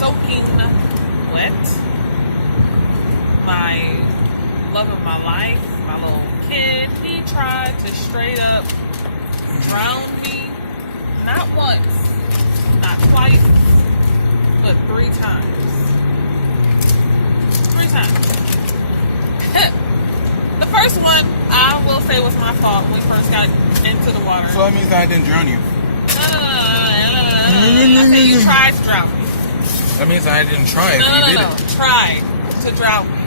soaking wet. My love of my life, my little kid, he tried to straight up drown me. Not once, not twice, but 3 times. 3 times. The first one, I will say, was my fault when we first got into the water. So that means I didn't drown you. No. I said you tried to drown me. That means I didn't try it. No. Tried to drown me.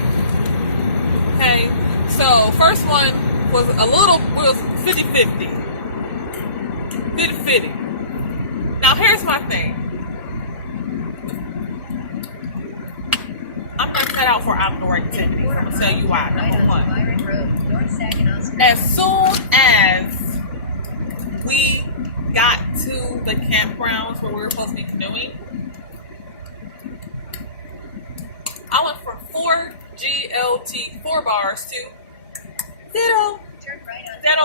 Okay? So, first one was was 50-50. 50-50. Now, here's my thing. I'm not cut out for outdoor activities. I'm going to tell you why. Number one. As soon as we got to the campgrounds where we were supposed to be canoeing, I went from 4 bars to 0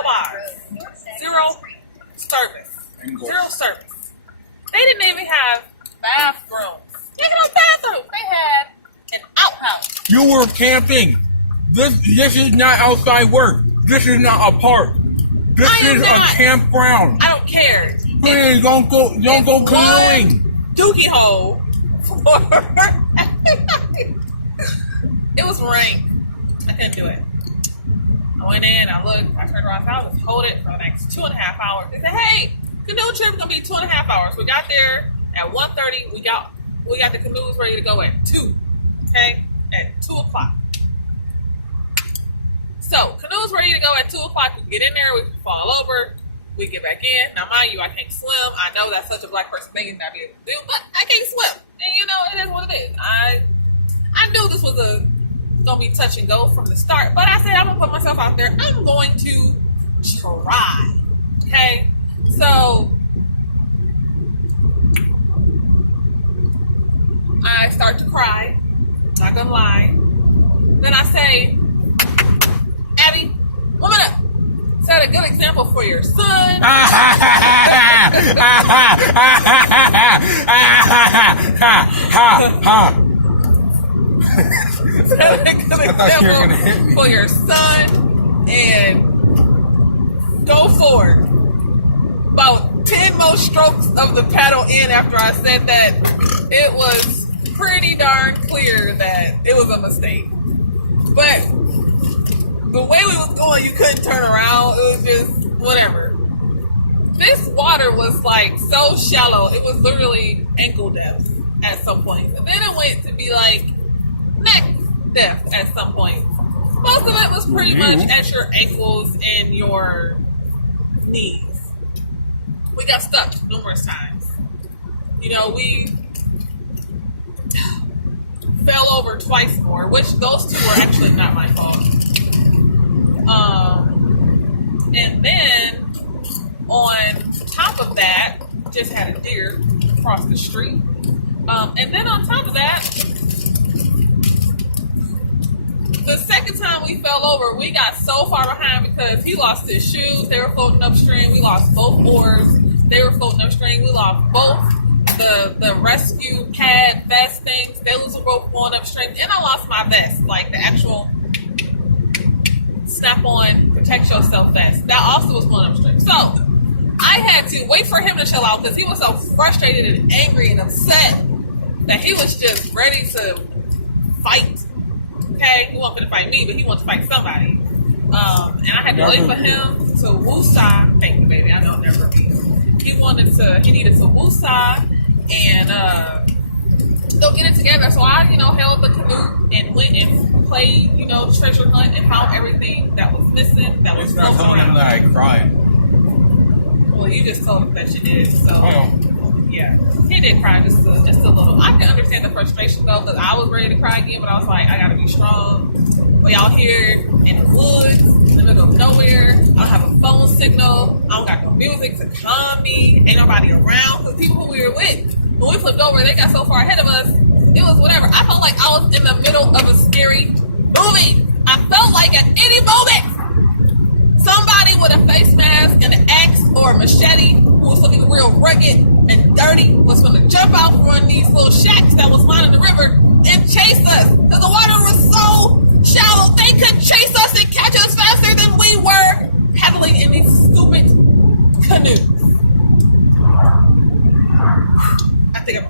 bars. 0 service. 0 service. They didn't even have bathrooms. They had no bathrooms. They had an outhouse. You were camping. This is not outside work. This is not a park. This is a campground. I don't care. Please don't go canoeing. Dookie hole. It was rain. I couldn't do it. I went in, I looked, I turned around, I was hold it for the next 2.5 hours. They said, hey, canoe trip is gonna be 2.5 hours. We got there at 1:30. We got the canoes ready to go at 2. Okay? At 2 o'clock. So, canoes ready to go at 2 o'clock. We can get in there, we can fall over, we get back in. Now, mind you, I can't swim. I know that's such a black person thing to not be able to do, but I can't swim. And you know, it is what it is. I knew this was gonna be touch and go from the start, but I said I'm gonna put myself out there. I'm going to try. Okay? So, I start to cry. Not gonna lie. Then I say, Abie, woman up. Set a good example for your son. Set a good example for your son and go forward. About 10 more strokes of the paddle in after I said that, it was pretty darn clear that it was a mistake. But the way we was going, you couldn't turn around. It was just whatever. This water was like so shallow. It was literally ankle depth at some point. And then it went to be like neck depth at some point. Most of it was pretty much at your ankles and your knees. We got stuck numerous times. You know, we fell over twice more, which those 2 were actually not my fault. And then on top of that, just had a deer across the street. And then on top of that, the second time we fell over, we got so far behind because he lost his shoes. They were floating upstream. We lost both oars. They were floating upstream. We lost both the rescue pad vest things. Those were both going upstream. And I lost my vest, like the actual snap-on protect yourself vest. That also was going upstream. So I had to wait for him to chill out because he was so frustrated and angry and upset that he was just ready to fight. Okay, he wasn't going to fight me, but he wanted to fight somebody. And I had to wait for him to woosah. Thank you, baby. I know I'll never be. He needed to woosah and go get it together. So I, held the canoe and went and played, treasure hunt and found everything that was missing. That was not telling him that I cried. Well, you just told him that you did. So yeah, he did cry just a little. I can understand the frustration though, because I was ready to cry again, but I was like, I gotta be strong. We out here in the woods, in the middle of nowhere. I don't have a phone signal. I don't got no music to calm me. Ain't nobody around. Because people who we were with, when we flipped over, they got so far ahead of us. It was whatever. I felt like I was in the middle of a scary movie. I felt like at any moment, somebody with a face mask and an axe or a machete who was looking real rugged and Dirty was going to jump out from one of these little shacks that was lining the river and chase us. Because the water was so shallow, they could chase us and catch us faster than we were paddling in these stupid canoes. I think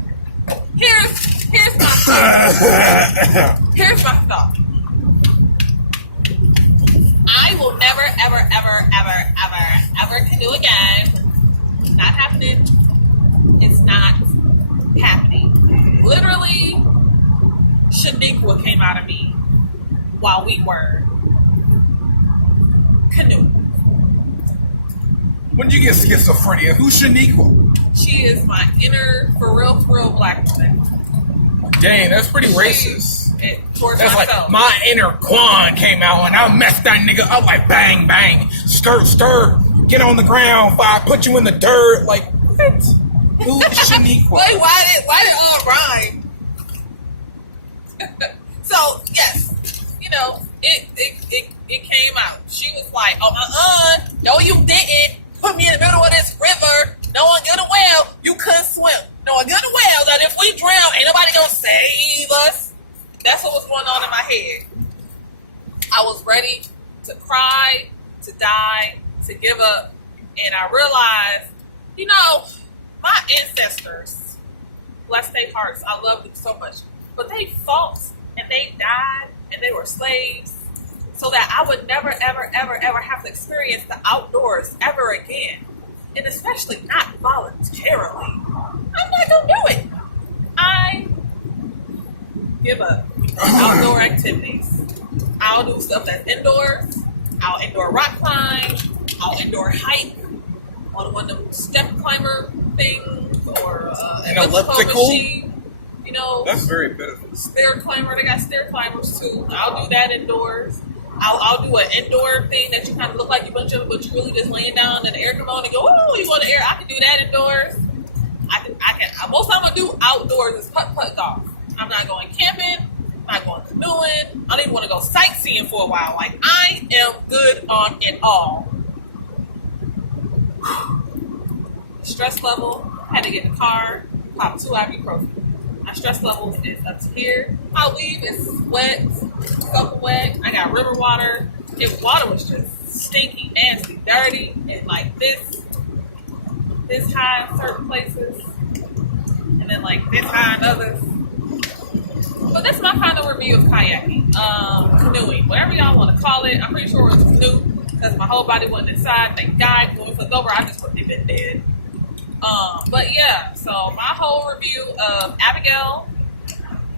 here's my thought. Here's my thought. I will never, ever, ever, ever, ever, ever canoe again. Not happening. It's not happening. Literally, Shaniqua came out of me while we were canoeing. When you get schizophrenia, who's Shaniqua? She is my inner, for real black woman. Dang, that's pretty racist. Towards That's myself. like my inner Quan came out and I messed that nigga up like bang, bang, stir, get on the ground, I put you in the dirt. Like, what? Who is Shaniqua? Wait, why did all rhyme? So, yes, it came out. She was like, no you didn't. Put me in the middle of this river. No one good and well, you couldn't swim. No one good and well that if we drown, ain't nobody gonna save us. That's what was going on in my head. I was ready to cry, to die, to give up. And I realized, my ancestors, bless their hearts, I love them so much. But they fought and they died and they were slaves so that I would never, ever, ever, ever have to experience the outdoors ever again. And especially not voluntarily. I'm not going to do it. I give up outdoor activities. I'll do stuff that's indoors. I'll indoor rock climb. I'll indoor hike on one of them step climber things or an elliptical machine. That's very pitiful. Stair climber. They got stair climbers too. I'll do that indoors. I'll do an indoor thing that you kind of look like you bunch of, but you really just laying down and the air come on and go, oh, you want the air? I can do that indoors. I can. Most I'm gonna do outdoors is putt golf. I'm not going camping. I'm not going canoeing. I don't even want to go sightseeing for a while. Like, I am good on it all. Stress level, had to get in the car, pop 2 ibuprofen. My stress level is up to here. My weave is wet, soaking wet. I got river water. Water was just stinky, nasty, dirty, and like this high in certain places, and then like this high in others. But that's my final review of kayaking, canoeing, whatever y'all want to call it. I'm pretty sure it was a canoe because my whole body went inside. They died when we flipped over. I just thought they'd been dead. But yeah, so my whole review of Abigail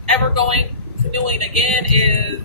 ever going canoeing again is